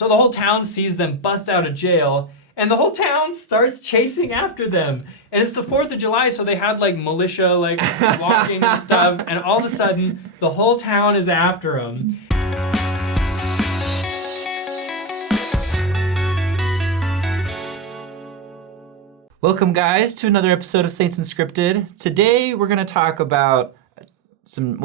So the whole town sees them bust out of jail, and the whole town starts chasing after them. And it's the 4th of July, so they had like militia like walking and stuff, and all of a sudden the whole town is after them. Welcome, guys, to another episode of Saints Unscripted. Today, we're going to talk about some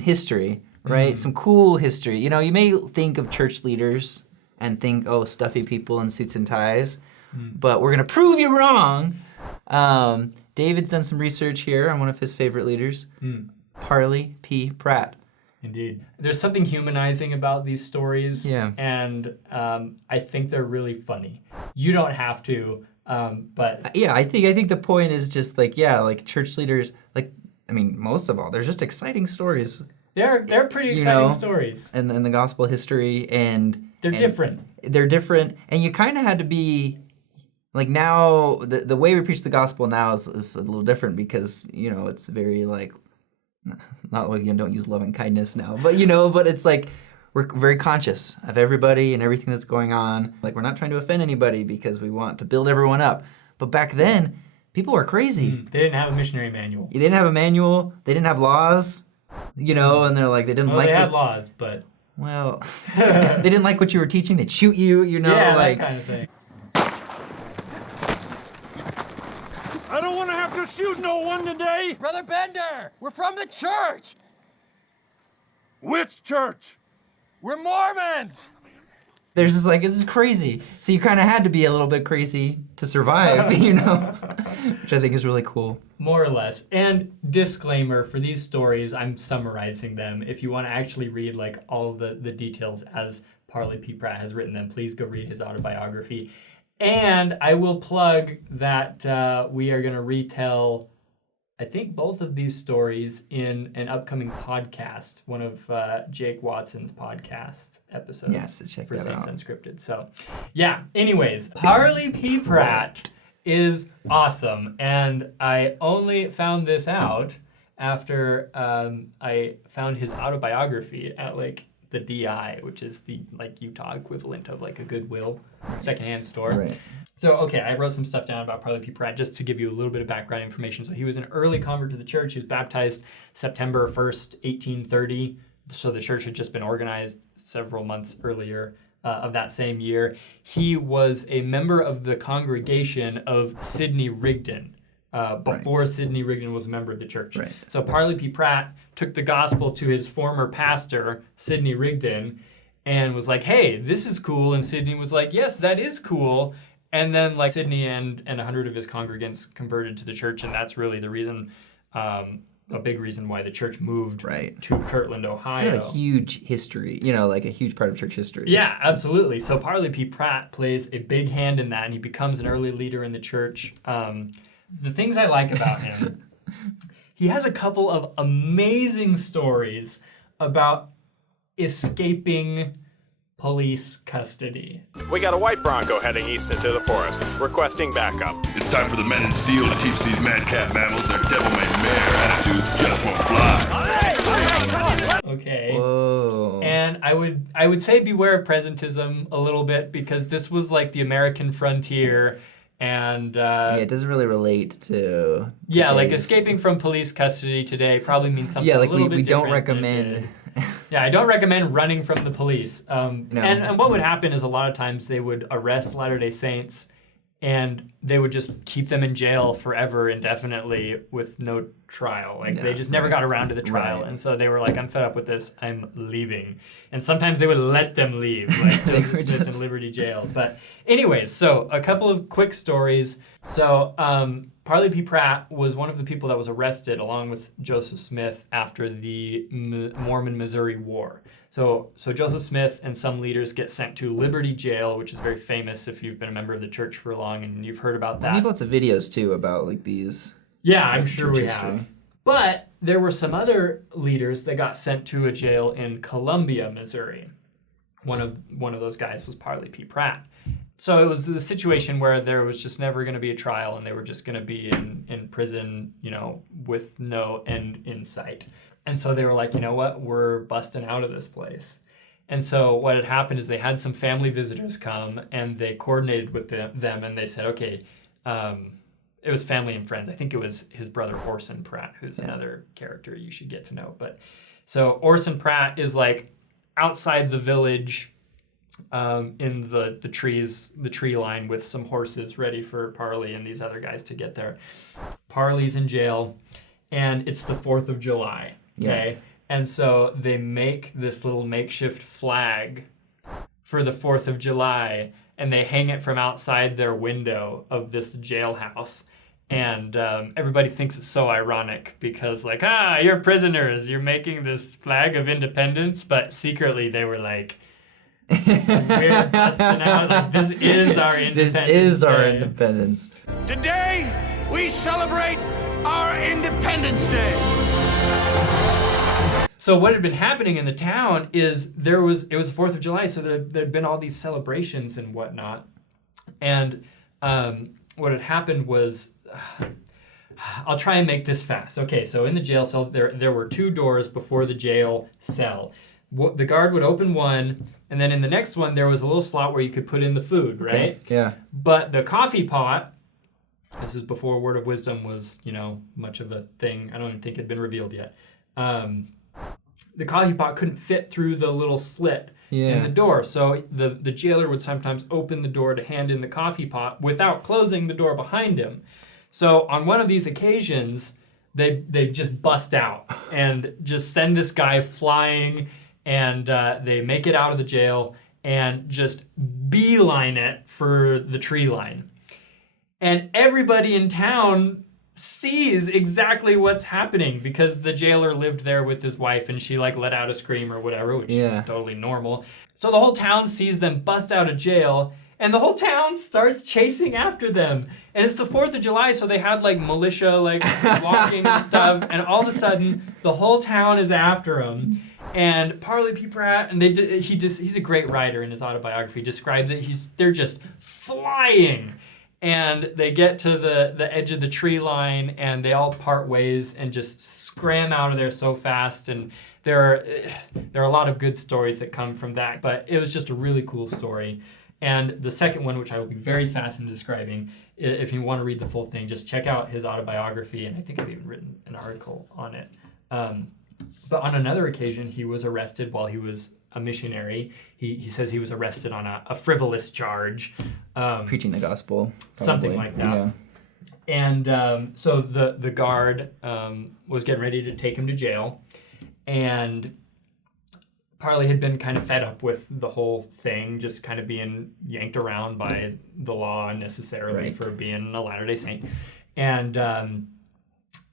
history, right? Some cool history. You know, you may think of church leaders and think, oh, stuffy people in suits and ties, but we're going to prove you wrong. David's done some research here on one of his favorite leaders, Parley Pratt. Indeed. There's something humanizing about these stories, and I think they're really funny. You don't have to. But yeah, I think the point is just like church leaders, most of all, they're just exciting stories. They're pretty exciting stories. And the gospel history, and they're different. They're different, and you kind of had to be like, now the way we preach the gospel now is a little different because it's very like, not like, don't use love and kindness now, but but it's like, we're very conscious of everybody and everything that's going on. Like, we're not trying to offend anybody because we want to build everyone up. But back then, people were crazy. They didn't have a missionary manual. They didn't have a manual. They didn't have laws, and they're like, they didn't like... They had laws, but... Well, they didn't like what you were teaching. They'd shoot you, Yeah, like... that kind of thing. I don't want to have to shoot no one today. Brother Bender, we're from the church. Which church? We're Mormons! There's just like, this is crazy. So you kind of had to be a little bit crazy to survive, which I think is really cool. More or less. And disclaimer, for these stories, I'm summarizing them. If you want to actually read like all the details as Parley Pratt has written them, please go read his autobiography. And I will plug that we are going to retell, I think, both of these stories in an upcoming podcast, one of Jake Watson's podcast episodes. Yes, check for that Saints out. Unscripted. So, yeah. Anyways, Parley Pratt is awesome, and I only found this out after I found his autobiography at like the DI, which is the like Utah equivalent of like a Goodwill secondhand store. Right. So, okay, I wrote some stuff down about Parley Pratt just to give you a little bit of background information. So he was an early convert to the church. He was baptized September 1st, 1830. So the church had just been organized several months earlier of that same year. He was a member of the congregation of Sidney Rigdon before Sidney Rigdon was a member of the church. Right. So Parley Pratt took the gospel to his former pastor, Sidney Rigdon, and was like, hey, this is cool. And Sidney was like, yes, that is cool. And then like Sidney and 100 of his congregants converted to the church, and that's really the reason, a big reason why the church moved to Kirtland, Ohio. They have a huge history, like a huge part of church history. Yeah, absolutely. So Parley Pratt plays a big hand in that, and he becomes an early leader in the church. The things I like about him, he has a couple of amazing stories about escaping police custody. We got a white Bronco heading east into the forest, requesting backup. It's time for the men in steel to teach these madcap mammals their devil-may mare attitudes just won't fly. Okay. Whoa. And I would say beware of presentism a little bit, because this was like the American frontier, and it doesn't really relate to like escaping from police custody today probably means something a little bit we different. don't recommend. Yeah, I don't recommend running from the police. No. And what would happen is a lot of times they would arrest Latter-day Saints, and they would just keep them in jail forever, indefinitely, with no trial. Like, they just never got around to the trial. Right. And so they were like, I'm fed up with this, I'm leaving. And sometimes they would let them leave, like Joseph Smith in Liberty Jail. But anyways, so a couple of quick stories. So Parley Pratt was one of the people that was arrested along with Joseph Smith after the Mormon Missouri War. So Joseph Smith and some leaders get sent to Liberty Jail, which is very famous if you've been a member of the church for long and you've heard about that. We have lots of videos too about like these. Yeah, I'm sure we have. But there were some other leaders that got sent to a jail in Columbia, Missouri. One of those guys was Parley Pratt. So it was the situation where there was just never going to be a trial, and they were just going to be in prison, with no end in sight. And so they were like, you know what, we're busting out of this place. And so what had happened is they had some family visitors come, and they coordinated with them, and they said, okay, it was family and friends. I think it was his brother Orson Pratt, who's another character you should get to know. But so Orson Pratt is like outside the village, in the trees, the tree line, with some horses ready for Parley and these other guys to get there. Parley's in jail, and it's the 4th of July. Okay. Yeah. And so they make this little makeshift flag for the 4th of July, and they hang it from outside their window of this jailhouse. And everybody thinks it's so ironic because, like, you're prisoners, you're making this flag of independence, but secretly they were like, we're busting out, like, this is our independence. This is our independence. Today, we celebrate our Independence Day. So what had been happening in the town is it was the 4th of July, so there'd been all these celebrations and whatnot. And what had happened was, I'll try and make this fast. Okay, so in the jail cell, there were 2 doors before the jail cell. The guard would open one, and then in the next one, there was a little slot where you could put in the food, right? Okay. Yeah. But the coffee pot, this is before Word of Wisdom was, much of a thing. I don't even think it had been revealed yet. The coffee pot couldn't fit through the little slit in the door. So the jailer would sometimes open the door to hand in the coffee pot without closing the door behind him. So on one of these occasions, they just bust out and just send this guy flying, and they make it out of the jail and just beeline it for the tree line. And everybody in town sees exactly what's happening because the jailer lived there with his wife, and she like let out a scream or whatever, which is totally normal. So the whole town sees them bust out of jail, and the whole town starts chasing after them. And it's the 4th of July, so they had like militia like walking and stuff, and all of a sudden the whole town is after them. And Parley Pratt, and he's a great writer in his autobiography, describes it. They're just flying. And they get to the edge of the tree line, and they all part ways and just scram out of there so fast. And there are a lot of good stories that come from that, but it was just a really cool story. And the second one, which I will be very fast in describing, if you want to read the full thing, just check out his autobiography, and I think I've even written an article on it. But on another occasion, he was arrested while he was a missionary. He says he was arrested on a frivolous charge. Preaching the gospel. Probably. Something like that. Yeah. And so the guard was getting ready to take him to jail. And Parley had been kind of fed up with the whole thing, just kind of being yanked around by the law unnecessarily for being a Latter-day Saint. And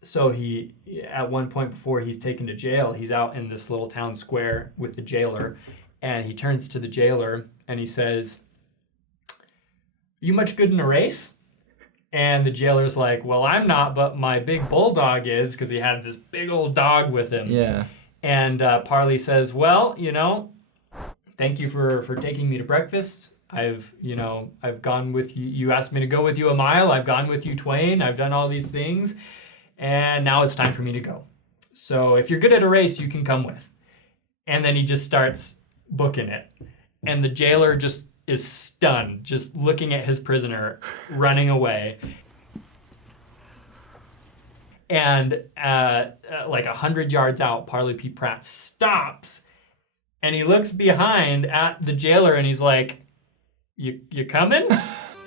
so he, at one point before he's taken to jail, he's out in this little town square with the jailer, and he turns to the jailer and he says, "You much good in a race?" And the jailer's like, "Well, I'm not, but my big bulldog is," because he had this big old dog with him. Yeah. And Parley says, "Well, thank you for taking me to breakfast. I've gone with you. You asked me to go with you a mile. I've gone with you twain. I've done all these things. And now it's time for me to go. So if you're good at a race, you can come with." And then he just starts booking it. And the jailer just is stunned, just looking at his prisoner running away. And like 100 yards out, Parley Pratt stops, and he looks behind at the jailer, and he's like, You coming?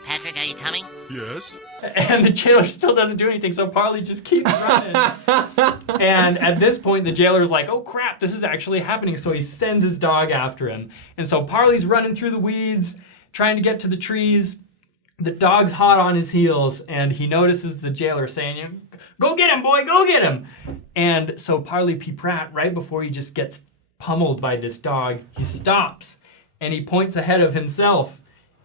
Patrick, are you coming? Yes. And the jailer still doesn't do anything, so Parley just keeps running. And at this point, the jailer's like, "Oh crap, this is actually happening." So he sends his dog after him. And so Parley's running through the weeds, trying to get to the trees. The dog's hot on his heels, and he notices the jailer saying, "Go get him, boy, go get him." And so Parley Pratt, right before he just gets pummeled by this dog, he stops, and he points ahead of himself.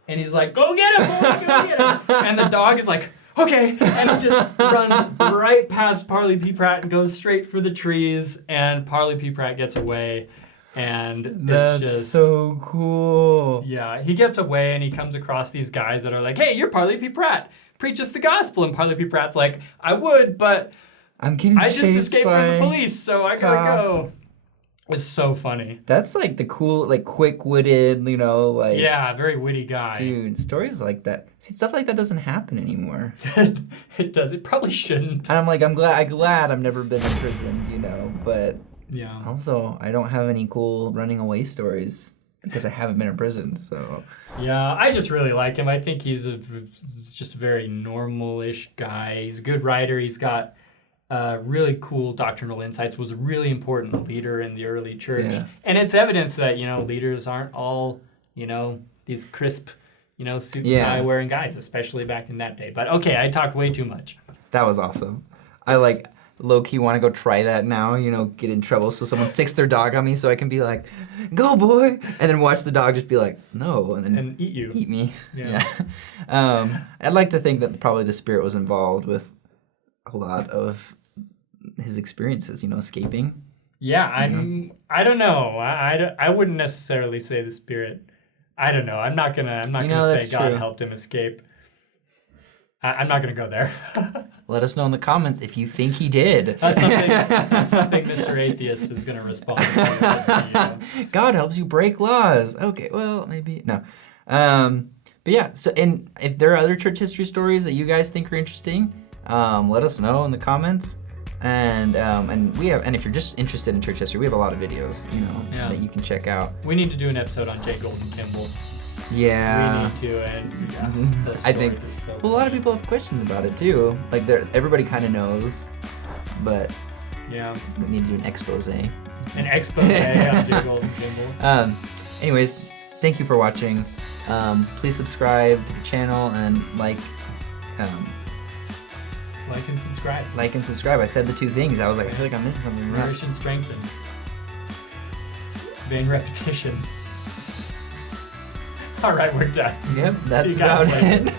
And he's like, "Go get him, boy, go get him." And the dog is like, "Okay." And he just runs right past Parley Pratt and goes straight for the trees. And Parley Pratt gets away. And That's it's just so cool. Yeah, he gets away and he comes across these guys that are like, "Hey, you're Parley Pratt. Preach us the gospel." And Parley Pratt's like, "I would, but I just escaped from the police, so I gotta go." It's so funny. That's like the cool, like quick-witted, you know, like. Yeah, very witty guy. Dude, stories like that. See, stuff like that doesn't happen anymore. It does. It probably shouldn't. And I'm like, I'm glad I've never been imprisoned, you know, but Yeah. also I don't have any cool running away stories because I haven't been imprisoned, so. Yeah, I just really like him. I think he's just a very normal-ish guy. He's a good writer. He's got really cool doctrinal insights, was a really important leader in the early church. Yeah. And it's evidence that, you know, leaders aren't all, you know, these crisp, you know, suit and tie wearing guys, especially back in that day. But okay, I talked way too much. That was awesome. I like low-key want to go try that now, you know, get in trouble so someone sicks their dog on me so I can be like, go boy, and then watch the dog just be like, no, and then eat you. Eat me. Yeah. I'd like to think that probably the Spirit was involved with a lot of his experiences, you know, escaping. Yeah, I don't know. I wouldn't necessarily say the Spirit. I don't know. I'm not gonna say God true. helped him escape. I'm not gonna go there. Let us know in the comments if you think he did. That's something Mr. Atheist is gonna respond to. You know? God helps you break laws. Okay, well, maybe no. But yeah, so and if there are other church history stories that you guys think are interesting, let us know in the comments. And if you're just interested in church history, we have a lot of videos, you know, that you can check out. We need to do an episode on J. Golden Kimball. Yeah. We need to, and I think a lot of people have questions about it too. Like everybody kind of knows, but yeah, we need to do an expose. An expose on J. Golden Kimball. Anyways, thank you for watching. Please subscribe to the channel and like and subscribe. Like and subscribe. I said the two things. I was like, I feel like I'm missing something. Nourish and strengthen. Vain repetitions. All right, we're done. Yep, that's about it.